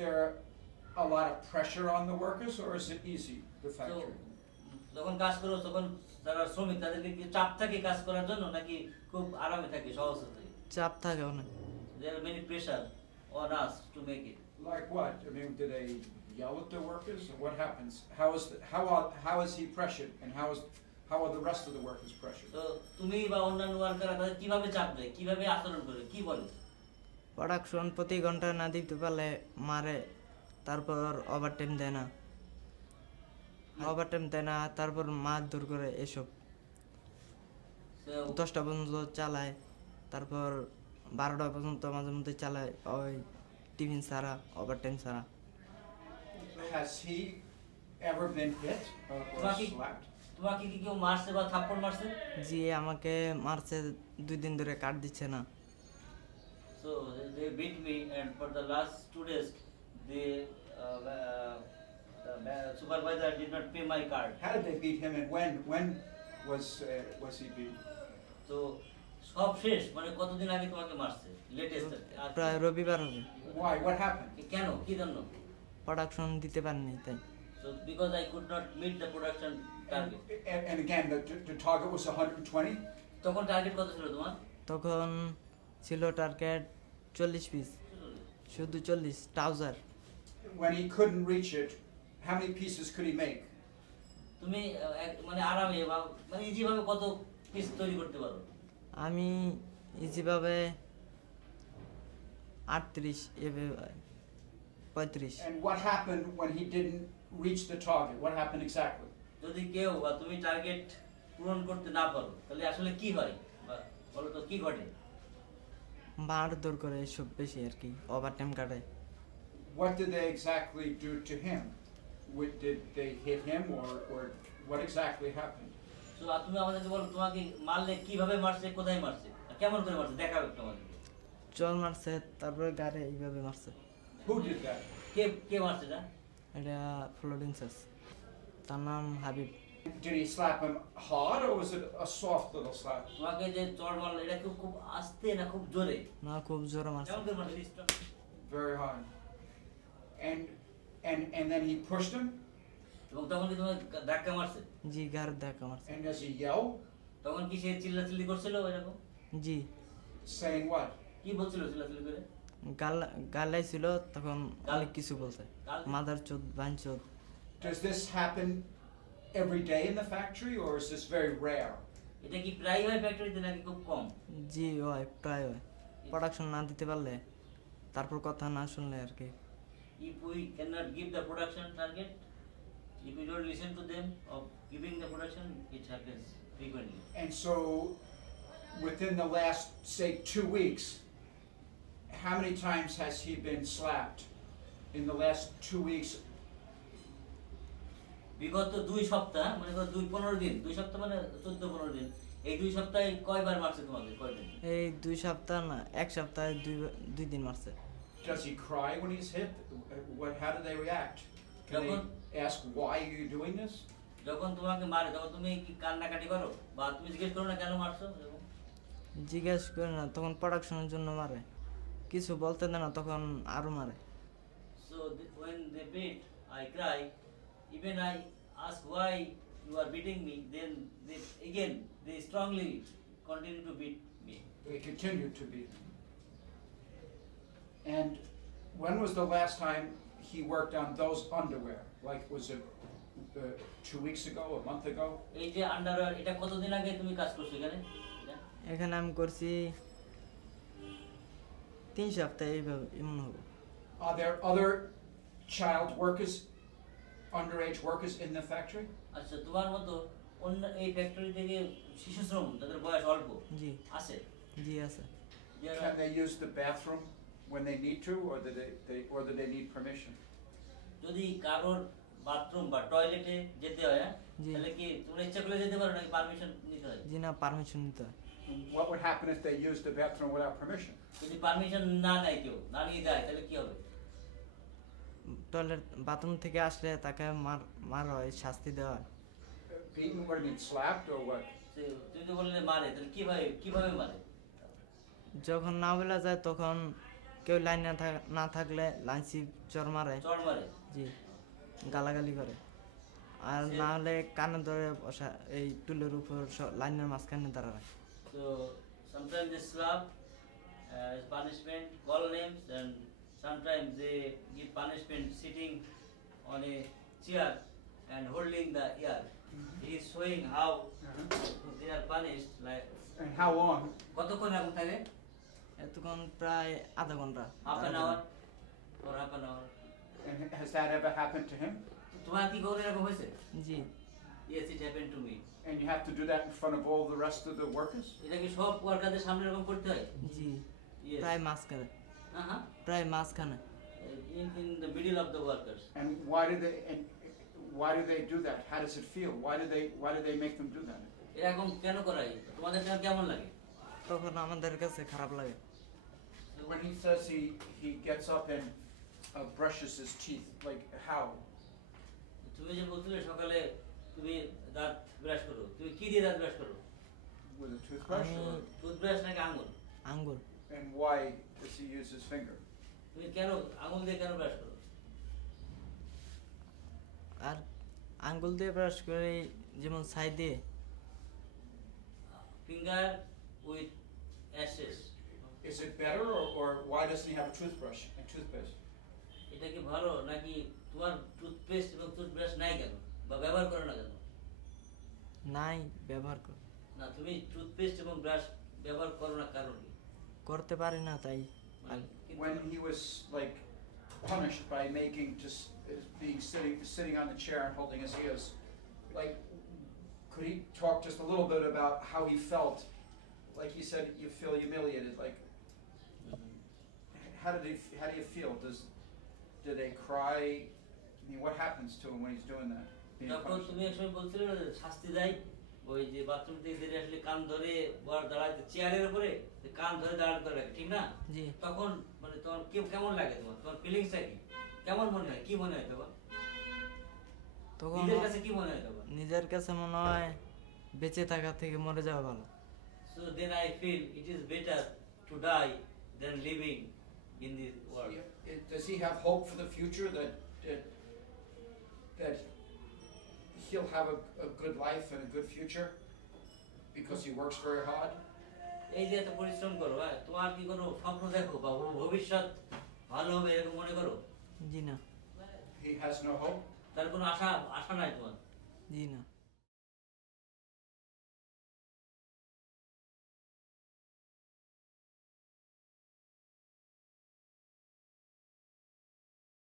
there a lot of pressure on the workers, or is it easy, the So, factory? যখন কাজ করো তখন যারা শ্রমিক তাদেরকে কি চাপ থাকে কাজ করার জন্য নাকি খুব আরামে থাকে সহজে থাকে? চাপ থাকে অনেক। There are many pressure on us to make it. Like what? I mean, do they yell at the workers? What happens? How is he pressured, and how are the rest of the workers pressured? তো তুমি বা অন্যান্য ওয়ার্কাররা তাদের কিভাবে চাপ দেয়, কিভাবে আচরণ করে, কি বলে? প্রোডাকশন প্রতি ঘন্টা না দিতে পারলে মারে, তারপর ওভারটাইম দেয় না, তারপর মারধর করে এসব। So, 10টা পর্যন্ত চালায়, তারপর 12টা পর্যন্ত মাঝে মধ্যে চালায়, ওই টিফিন ছাড়া, ওভারটাইম ছাড়া। Has he ever been hit or slapped? তোমাকে কি কেউ মারছে বা থাপ্পড় মারছে? জি, আমাকে মারছে, 2 দিন ধরে কাট দিচ্ছে না। So they beat me, and for the last 2 days the supervisor did not pay my card. How did they beat him, and when was he beat? তো সব শেষ, মানে কতদিন আগে তোমাকে মারছে লেটেস্ট? প্রায় রবিবার হবে। Why? What happened? কেন, কি জন্য? প্রোডাকশন দিতে পারিনি তাই। So because I could not meet the production target. And again, the target was 120. তখন টার্গেট কত ছিল তোমার? তখন ছিল টার্গেট 40 পিস, শুধু 40 trouser. When he couldn't reach it, how many pieces could he make? তুমি মানে আরামে বা মানে ইজি ভাবে কত পিস তৈরি করতে পারো? আমি ইজিভাবে 38 এভাবে 35। And what happened when he didn't reach the target? What happened exactly? যদি কেউ বা তুমি টার্গেট পূরণ করতে না পারো তাহলে আসলে কি হয়, বা বলো তো কি ঘটে? মারধর করে এসব বেশি আর কি, ওভারটাইম কাটায়। What did they exactly do to him? Did they hit him, or what exactly happened? তো তুমি আমাদেরকে বলো তোমাকে মারলে কিভাবে মারছে, কোথায় মারছে, আর কেমন করে মারছে, দেখাও একটু আমাদেরকে। চল মারছে, তারপরে গাড়ি এইভাবে মারছে। Who did that? কে মারছে এটা? এটা ফ্লোরেন্সাস, তার নাম Habib. Did he slap him hard, or was it a soft little slap? তোমাকে যে চড় মারলো এটা খুব আস্তে না খুব জোরে? না, খুব জোরে মারছে। কেমন করে মারছে? Very hard. And then he pushed him. এবং তখন কি তোমার ধাক্কা মারছে? জি, গাড়ির ধাক্কা মারছে। And does he yell? তখন কি সে চিল্লাচিল্লি করছিল এরকম? জি। Saying what? কি বলছিল চিল্লাচিল্লি করে? গালাই ছিল, তখন অনেক কিছু বলছে, মাদার চোদ, বাইন চোদ। Does this happen every day in the factory, or is this very rare? এটা কি প্রায় হয় ফ্যাক্টরিতে নাকি খুব কম? জি হয়, প্রায় হয়। প্রোডাকশন না দিতে পারলে, তারপর কথা না শুনলে আর কি। If we cannot give the production target, if we don't listen to them of giving the production, it happens frequently. And so, within the last, say, 2 weeks, how many times has he been slapped in the last 2 weeks? বিগত 2 সপ্তাহ, মানে 15 দিন, 2 সপ্তাহ মানে 14-15 দিন, এই 2 সপ্তাহে কয়বার মারছে তোমাদের, কয়দিন? এই 2 সপ্তাহ না, 1 সপ্তাহে 2 দিন মারছে। Does he cry when he's hit? How do they react? Can they ask, why are you doing this? যখন তোমাকে মারে তখন তুমি কি কান্নাকাটি করো, বা তুমি জিজ্ঞেস করো না কেন মারছো? জিজ্ঞেস করে না, তখন প্রোডাকশনের জন্য মারে, কিছু বলতে দেয় না, তখন আরো মারে। So when they beat, I cry. Even I ask why you are beating me, then they strongly continue to beat me. They continue to beat him. And when was the last time he worked on those underwear? Like, was it 2 weeks ago, a month ago? এই যে underwear, এটা কতদিন আগে তুমি কাজ করছো এখানে? এখানে আমি করছি 3 সপ্তাহ, এইভাবে এমন হবে। Are there other child workers, underage workers in the factory? আচ্ছা, তোমার মতো অন্য এই ফ্যাক্টরি থেকে শিশু শ্রম যাদের বয়স অল্প জি আছে? জি আছে। Can they use the bathroom when they need to, or do they need permission? যদি কারোর বাথরুম বা টয়লেটে যেতে হয়, তাহলে কি তোমরা ইচ্ছা করে যেতে পারো নাকি পারমিশন নিতে হয়? জি না, পারমিশন নিতে হয়। What would happen if they used the bathroom without permission? যদি পারমিশন না নেয়, কেউ না নিয়ে যায়, তাহলে কি হবে? টয়লেট বাথরুম থেকে আসলে তাকে মার হয়, শাস্তি দেওয়া হয়। Beaten? What do you mean, slapped or what? তুমি তো বললে মারে, তাহলে কিভাবে মারে? যখন না বলা যায় তখন কেউ লাইনে না থাকলে লাইন চিপ চর মারে, চড় মারে। জি গালাগালি করে, আর না হলে কানে ধরে বসা এই টুলের উপর লাইনের মাঝখানে দাঁড়ায়। So sometimes they slap as punishment, call names, and sometimes they give punishment sitting on a chair and holding the ear. He is showing how they are punished. Like And how long? কতক্ষণ এরকম থাকে? এতক্ষণ প্রায় আধা ঘন্টা। Half an hour or half an hour. And has that ever happened to him? তোমার কি কখনো এরকম হয়েছে? জি। Yes, it happened to me. And you have to do that in front of all the rest of the workers? এটা কি সব ওয়ার্কারদের সামনে এরকম করতে হয়? জি Yes. প্রায় মাঝখানে, Uh-huh. প্রায় মাঝখানে। In the middle of the workers. And why do they do that? How does it feel? Why do they make them do that? এরকম কেন করাই? তোমাদের কেমন লাগে? তখন আমাদের কাছে খারাপ লাগে। When he says he gets up and brushes his teeth, like how? তুমি যে বলছিলে সকালে তুমি দাঁত ব্রাশ করো, তুমি কি দিয়ে দাঁত ব্রাশ করো? With a toothbrush? আমি Or, টুথব্রাশ নাকি আঙুল? আঙ্গুল। and why does he use his finger? তুমি কেন আঙুল দিয়ে কেন ব্রাশ করো? আর আঙ্গুল দিয়ে ব্রাশ করে যেমন ছাই দিয়ে। Finger with Ashes. Is it better, or why doesn't he have a toothbrush and toothpaste? এটা কি ভালো নাকি তোমার টুথপেস্ট এবং টুথব্রাশ নাই কেন বা ব্যবহার করো না কেন? নাই ব্যবহার না তুমি টুথপেস্ট এবং ব্রাশ ব্যবহার করো না কারণ কি? করতে পারি না তাই। মানে কিন্তু- When he was like punished by making just being sitting on the chair and holding his ears, like could he talk just a little bit about how he felt? Like he said, you feel humiliated. Like how do you feel? Do they cry? I mean, what happens to him when he's doing that? Being তখন punished? তুমি একসময় বলছিলে না যে শাস্তি দেয়, ওই যে বাথরুম থেকে বেরিয়ে আসলে কান ধরে দাঁড়াতে চেয়ারের উপরে কান ধরে দাঁড়াতে রাখে, ঠিক না? জি। তখন মানে তোমার কেমন লাগে, তোমার ফিলিংসটা কি, কেমন মনে হয়, কি মনে হয় তখন? তখন নিজের কাছে কি মনে হয় তখন? নিজের কাছে মনে হয় বেঁচে থাকা থেকে মরে যাওয়া ভালো। So then I feel it is better to die than living in this world. Does he have hope for the future that he'll have a good life and a good future because he works very hard? এই যে এত পরিশ্রম করো, তোমার কি কোনো স্বপ্ন দেখো বা ভবিষ্যৎ ভালো হবে এরকম মনে করো? জি না। He has no hope? তার কোনো আশা নাই তোমার? জি না।